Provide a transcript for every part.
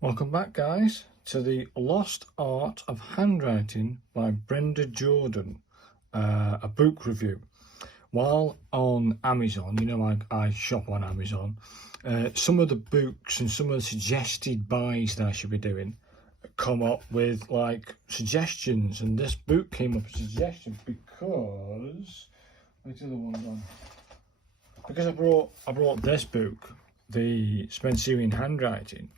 Welcome back, guys, to the Lost Art of Handwriting by Brenda Jordan, a book review. While on Amazon, I shop on Amazon, some of the books and some of the suggested buys that I should be doing come up with like suggestions, and this book came up with suggestions because where's the other one gone? Because I brought this book, the Spencerian Handwriting.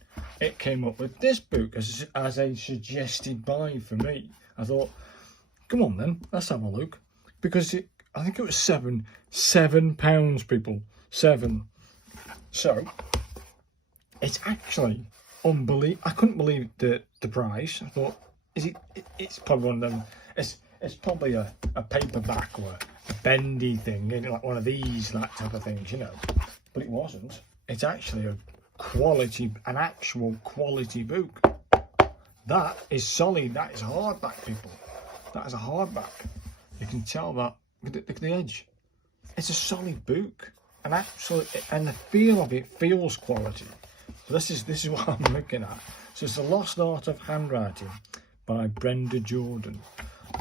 It came up with this book as a suggested buy for me. I thought, come on then, let's have a look, because I think it was £7, people, 7. So it's actually unbelievable. I couldn't believe the price. I thought, it's probably one of them. It's probably a paperback or a bendy thing, like one of these, that type of things, But it wasn't. It's actually an actual quality book. That is solid. That is a hardback, people. That is a hardback. You can tell that. Look at the edge. It's a solid book, and the feel of it feels quality. So this is what I'm looking at. So it's The Lost Art of Handwriting by Brenda Jordan.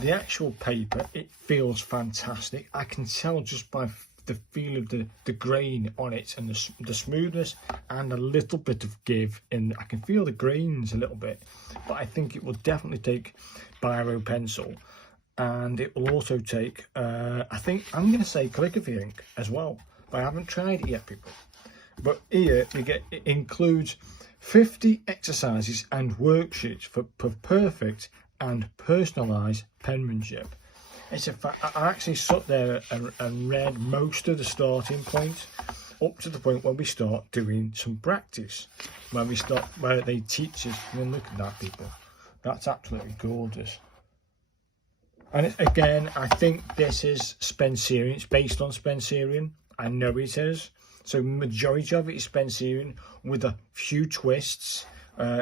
The actual paper, it feels fantastic. I can tell just by the feel of the grain on it and the smoothness and a little bit of give in. I can feel the grains a little bit, but I think it will definitely take biro pencil, and it will also take I think I'm going to say calligraphy ink as well, but I haven't tried it yet, people. But here it includes 50 exercises and worksheets for perfect and personalised penmanship. I actually sat there and read most of the starting point up to the point where we start doing some practice, where they teach us. I mean, look at that, people. That's absolutely gorgeous. And again, I think this is Spencerian. It's based on Spencerian. I know it is. So majority of it is Spencerian with a few twists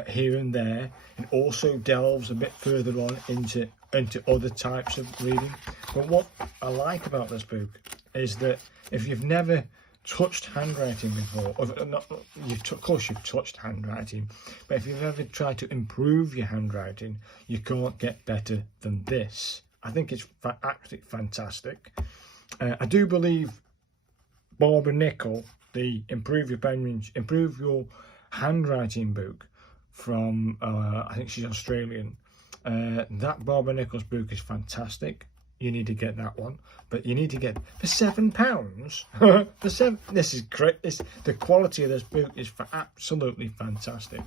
here and there, and also delves a bit further on into other types of reading. But what I like about this book is that if you've never touched handwriting before, of course you've touched handwriting, but if you've ever tried to improve your handwriting, you can't get better than this. I think it's absolutely fantastic. I do believe Barbara Nickel, the Improve Your Handwriting book from, I think she's Australian. That Barbara Nichols book is fantastic. You need to get that one, but you need to get for £7. This is great. The quality of this book is absolutely fantastic.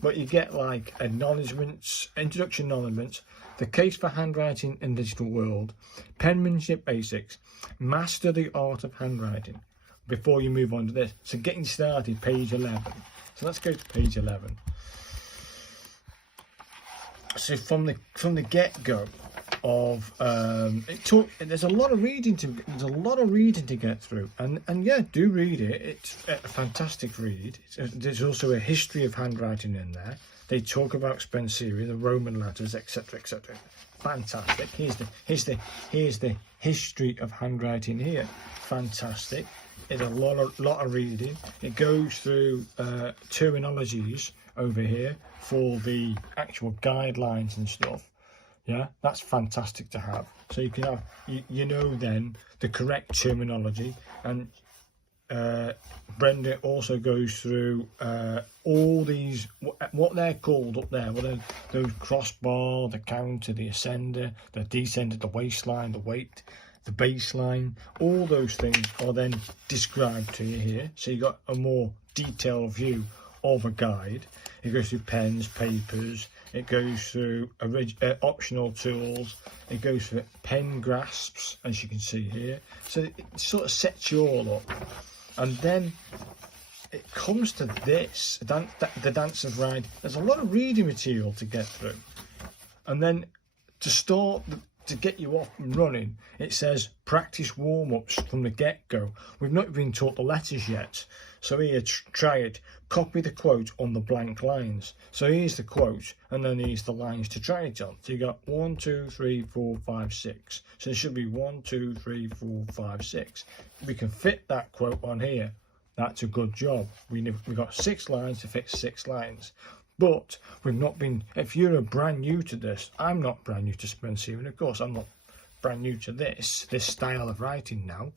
But you get like acknowledgements, introduction acknowledgements, the case for handwriting in the digital world, penmanship basics, master the art of handwriting. Before you move on to this, so getting started, page 11. So let's go to page 11. So from the get-go of there's a lot of reading to get through, and yeah, do read it. It's a fantastic read. There's also a history of handwriting in there. They talk about Spencerian, the Roman letters, etc., etc. Fantastic. Here's the history of handwriting here. Fantastic. It's a lot of reading. It goes through terminologies over here for the actual guidelines and stuff. Yeah, that's fantastic to have. So you can have, then the correct terminology. And Brenda also goes through all these, what they're called up there. Well, those crossbar, the counter, the ascender, the descender, the waistline, the weight, the baseline. All those things are then described to you here. So you got a more detailed view of a guide. It goes through pens, papers, it goes through optional tools, it goes through pen grasps, as you can see here. So it sort of sets you all up. And then it comes to this, the dance of writing. There's a lot of reading material to get through. And then to get you off and running, it says practice warm-ups from the get-go. We've not even taught the letters yet. So here, try it. Copy the quote on the blank lines. So here's the quote, and then here's the lines to try it on. So you got 1, 2, 3, 4, 5, 6. So it should be 1, 2, 3, 4, 5, 6. We can fit that quote on here. That's a good job. We've got 6 lines to fit 6 lines. But we've not been, if you're brand new to this, I'm not brand new to Spencerian, of course, I'm not brand new to this style of writing now.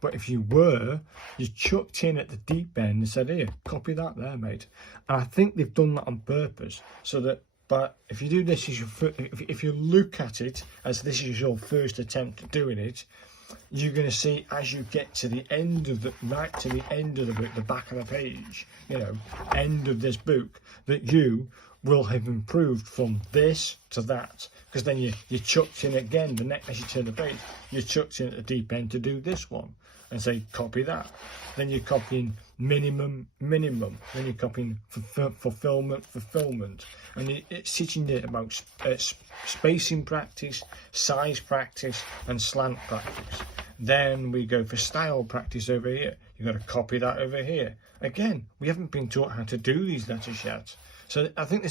But if you were, you chucked in at the deep end and said, here, copy that there, mate. And I think they've done that on purpose, so that, but if you do this as your if you look at it as this is your first attempt at doing it, you're going to see as you get to the end of the end of the book, the back of the page, you know, end of this book, that you will have improved from this to that, because then you chucked in again the next, as you turn the page, you chucked in at the deep end to do this one and say copy that. Then you're copying minimum, then you're copying fulfillment, and it's teaching you about spacing practice, size practice, and slant practice. Then we go for style practice over here. You've got to copy that over here. Again, we haven't been taught how to do these letters yet. So I think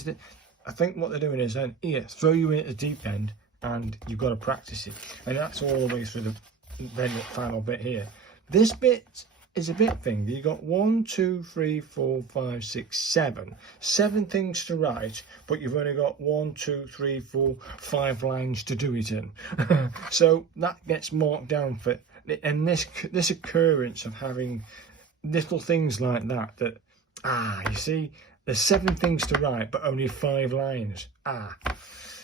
what they're doing is then here, throw you in at the deep end, and you've got to practice it. And that's all the way through the final bit here. This bit is a bit thing. You got 1, 2, 3, 4, 5, 6, 7. 7 things to write, but you've only got 1, 2, 3, 4, 5 lines to do it in. So that gets marked down for, and this occurrence of having little things like that, you see, there's 7 things to write, but only 5 lines.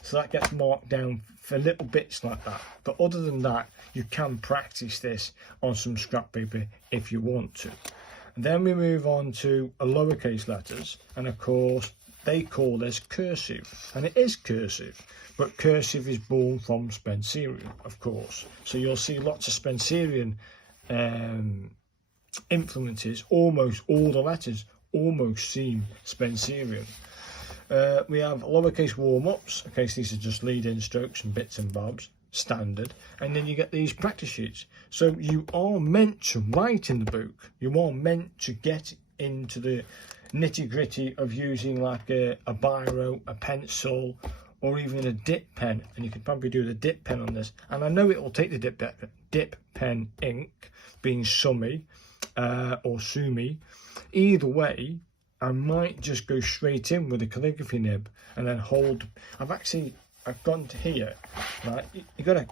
So that gets marked down for little bits like that. But other than that, you can practice this on some scrap paper if you want to. And then we move on to lowercase letters, and of course they call this cursive, and it is cursive, but cursive is born from Spencerian, of course. So you'll see lots of Spencerian influences. Almost all the letters almost seem Spencerian. We have lowercase warm-ups. Okay, so these are just lead-in strokes and bits and bobs, standard. And then you get these practice sheets. So you are meant to write in the book. You are meant to get into the nitty-gritty of using like a biro, a pencil, or even a dip pen. And you could probably do the dip pen on this. And I know it will take the dip pen ink, being Sumi or Sumi. Either way, I might just go straight in with a calligraphy nib and then hold. I've gone to here, right? You got to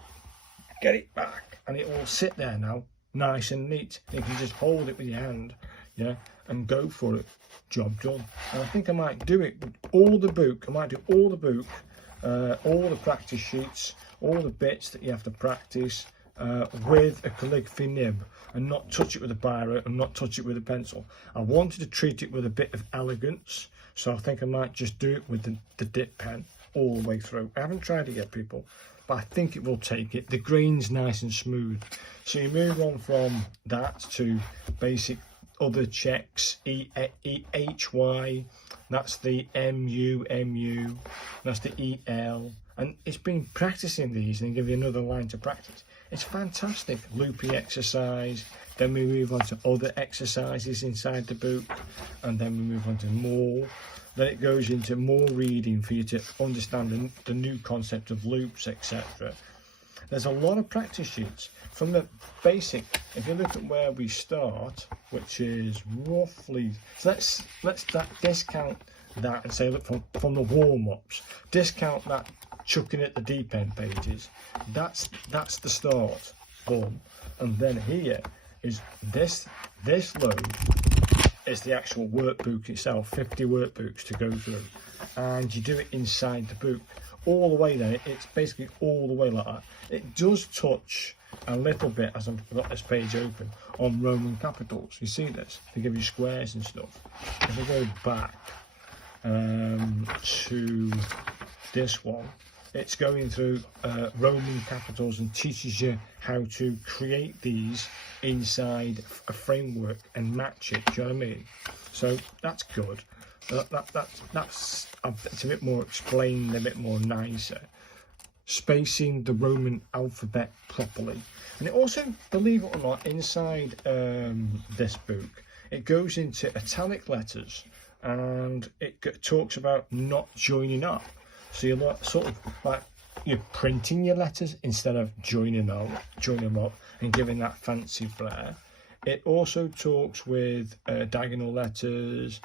get it back, and it will sit there now, nice and neat. You can just hold it with your hand, yeah, and go for it. Job done. And I think I might do it with all the book. I might do all the book, all the practice sheets, all the bits that you have to practice with a calligraphy nib, and not touch it with a biro and not touch it with a pencil. I wanted to treat it with a bit of elegance, so I think I might just do it with the dip pen all the way through. I haven't tried it yet, people, but I think it will take it. The grain's nice and smooth. So you move on from that to basic other checks, HY, that's the MU, that's the EL, and it's been practicing these and give you another line to practice. It's fantastic. Loopy exercise, then we move on to other exercises inside the book, and then we move on to more. Then it goes into more reading for you to understand the new concept of loops, etc. There's a lot of practice sheets from the basic. If you look at where we start, which is roughly, so let's discount that and say, look, from the warm-ups, discount that chucking at the deep end pages. That's the start, boom. And then here is this load is the actual workbook itself, 50 workbooks to go through, and you do it inside the book all the way. Then it's basically all the way like that. It does touch a little bit, as I've got this page open, on Roman capitals. You see this? They give you squares and stuff. If I go back to this one, it's going through Roman capitals and teaches you how to create these inside a framework and match it. Do you know what I mean? So that's good. That's it's a bit more explained, a bit more nicer. Spacing the Roman alphabet properly, and it also, believe it or not, inside this book, it goes into italic letters, and it talks about not joining up. So you're sort of like you're printing your letters instead of joining them up and giving that fancy flair. It also talks with diagonal letters,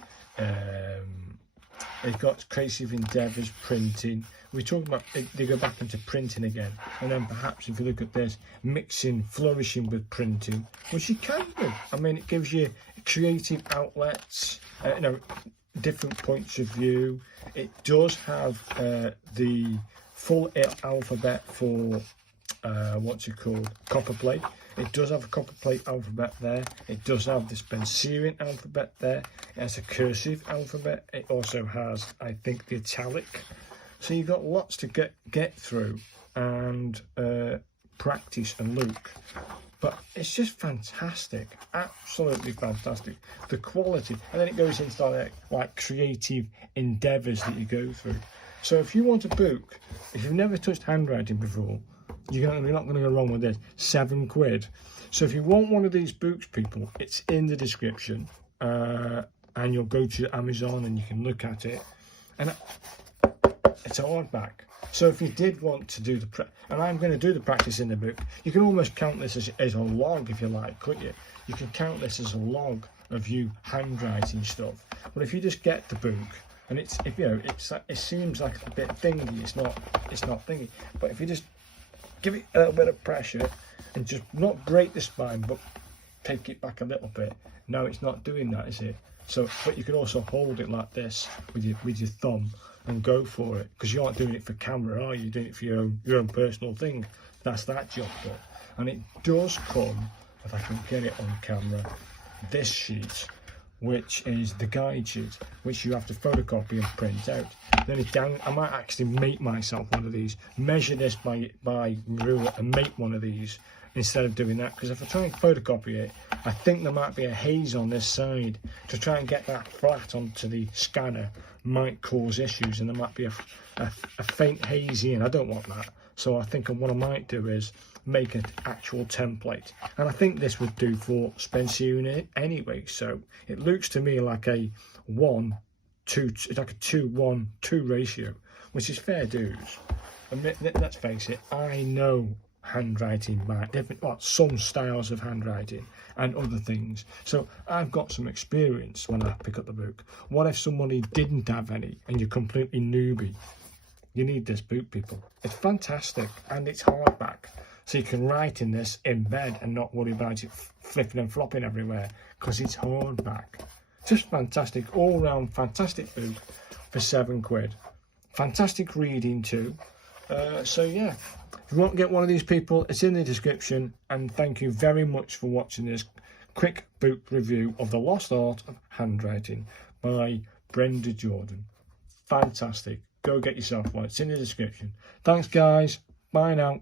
They've got creative endeavours, printing. We talk about they go back into printing again, and then perhaps if you look at this, mixing, flourishing with printing, which you can do. I mean, it gives you creative outlets, different points of view. It does have the full alphabet for what's it called, copperplate. It does have a copperplate alphabet there. It does have the Spencerian alphabet there. It has a cursive alphabet. It also has, I think, the italic. So you've got lots to get through and practice and look. But it's just fantastic, absolutely fantastic. The quality, and then it goes into like creative endeavours that you go through. So if you want a book, if you've never touched handwriting before, you're not going to go wrong with this. £7. So if you want one of these books, people, it's in the description, and you'll go to Amazon and you can look at it, and it's a hardback. So if you did want to do and I'm going to do the practice in the book, you can almost count this as a log if you like, couldn't you? You can count this as a log of you handwriting stuff. But if you just get the book, and it seems like a bit thingy, it's not thingy. But if you just give it a little bit of pressure and just not break the spine, but take it back a little bit. No, it's not doing that, is it? So, but you can also hold it like this with your thumb and go for it, because you aren't doing it for camera, are you? You're doing it for your own personal thing. That's that job done. And it does come, if I can get it on camera, this sheet, which is the guide sheet, which you have to photocopy and print out. Then I might actually make myself one of these, measure this by ruler and make one of these instead of doing that, because if I try and photocopy it, I think there might be a haze on this side. To try and get that flat onto the scanner might cause issues, and there might be a faint hazy, and I don't want that. So I think what I might do is make an actual template, and I think this would do for Spencerian anyway. So it looks to me like a 1-2, it's like a 2-1-2 ratio, which is fair dues. And let's face it, I know handwriting by some styles of handwriting and other things, so I've got some experience when I pick up the book. What if somebody didn't have any and you're completely newbie? You need this book, people. It's fantastic, and it's hardback, so you can write in this in bed and not worry about it flipping and flopping everywhere, because it's hardback. Just fantastic, all round fantastic book for £7. Fantastic reading too. So yeah, if you want to get one of these, people, it's in the description. And thank you very much for watching this quick book review of The Lost Art of Handwriting by Brenda Jordan. Fantastic. Go get yourself one. It's in the description. Thanks, guys. Bye now.